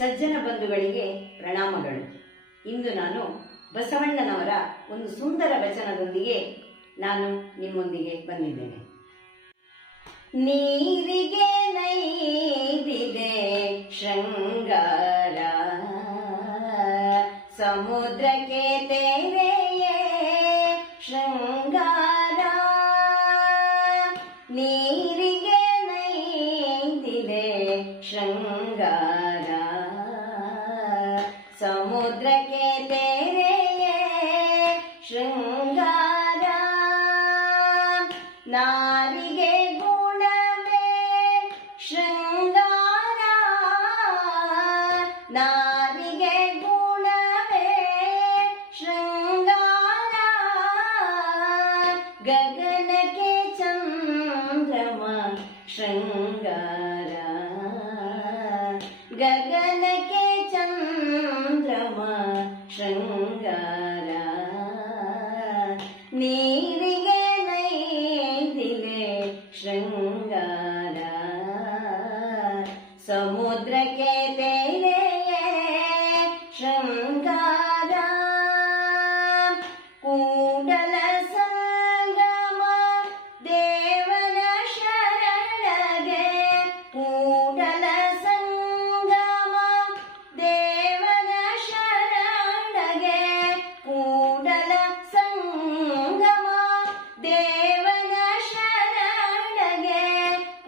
ಸಜ್ಜನ ಬಂಧುಗಳಿಗೆ ಪ್ರಣಾಮಗಳು. ಇಂದು ನಾನು ಬಸವಣ್ಣನವರ ಒಂದು ಸುಂದರ ವಚನದೊಂದಿಗೆ ನಾನು ನಿಮ್ಮೊಂದಿಗೆ ಬಂದಿದ್ದೇನೆ. ನೀರಿಗೆ ನೈದಿದೆ ಶೃಂಗಾರ, ಸಮುದ್ರಕ್ಕೆ ತೆರೆಯೇ ಶೃಂಗಾರ. ನೀರಿಗೆ ನೈದಿದೆ ಶೃಂಗಾರ, ಸಮುದ್ರಕ್ಕೆ ತೆರೆಯೇ ಶೃಂಗಾರ. ನಾರಿಗೆ ಗುಣವೇ ಶೃಂಗಾರ, ನಾರಿಗೆ ಗುಣವೇ ಶೃಂಗಾರ. ಗಗನಕ್ಕೆ ಚಂದ್ರಮ ಶೃಂಗಾರ, ಗಗನಕ್ಕೆ ಚಂದ್ರಮ ಶೃಂಗಾರ. ನೀರಿಗೆ ನೈದಿಲೆ ಶೃಂಗಾರ, ಸಮುದ್ರಕ್ಕೆ ತೆರೆಯೇ ಶೃಂಗಾರ. ಕೂಡಲ ಸಂಗಮ ದೇವನ ಶರಣಗೆ, ಕೂಡಲ ಸಂಗಮ ದೇವನ ಶರಣಗೆ, ಕೂಡಲ ಸಂಗಮ ದೇವನ ಶರಣಗೆ,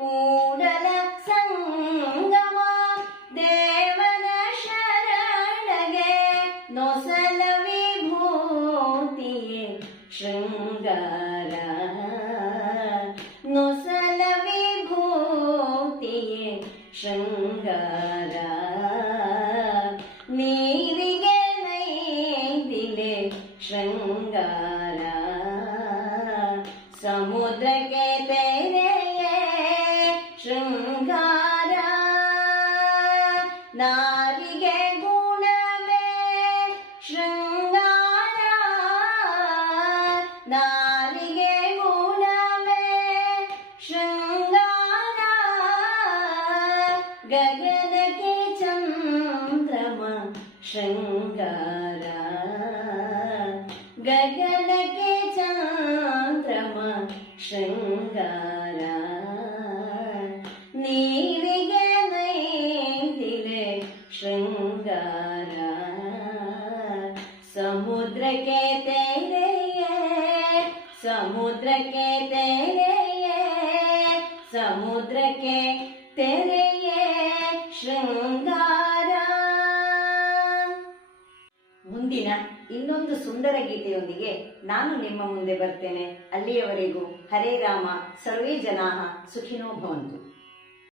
ಕೂಡಲ ಸಂಗಮ ದೇವನ ಶರಣಗೆ. ನೊಸಲ ವಿಭೂತಿಯೇ ಶೃಂಗಾರ, ನೊಸಲ ವಿಭೂತಿಯೇ ಶೃಂಗಾರ. ನೀರಿಗೆ ನೈದಿಲೆ ಶೃಂಗಾರ, ಸಮುದ್ರಕ್ಕೆ ತೆರೆಯೇ ಶೃಂಗಾರ. ನಾರಿಗೆ ಗುಣವೇ ಶೃಂಗಾರ, ನಾರಿಗೆ ಗುಣವೇ ಶೃಂಗಾರ. ಗಗನಕ್ಕೆ ಚಂದ್ರಮ ಶೃಂಗಾರ, ಗಗನಕ್ಕೆ ಚಂದ್ರಮ ಶೃಂಗಾರ. ನೀರಿಗೆ ನೈದಿಲೆ ಶೃಂಗಾರ, ಸಮುದ್ರಕ್ಕೆ ತೆರೆಯೇ, ಸಮುದ್ರಕ್ಕೆ ತೆರೆಯೇ, ಸಮುದ್ರಕ್ಕೆ ತೆರೆಯೇ ಶೃಂಗಾರ. ಮುಂದಿನ ಇನ್ನೊಂದು ಸುಂದರ ಗೀತೆಯೊಂದಿಗೆ ನಾನು ನಿಮ್ಮ ಮುಂದೆ ಬರ್ತೇನೆ. ಅಲ್ಲಿಯವರೆಗೂ ಹರೇ ರಾಮ, ಸರ್ವೇ ಜನಾಃ ಸುಖಿನೋ ಭವಂತು.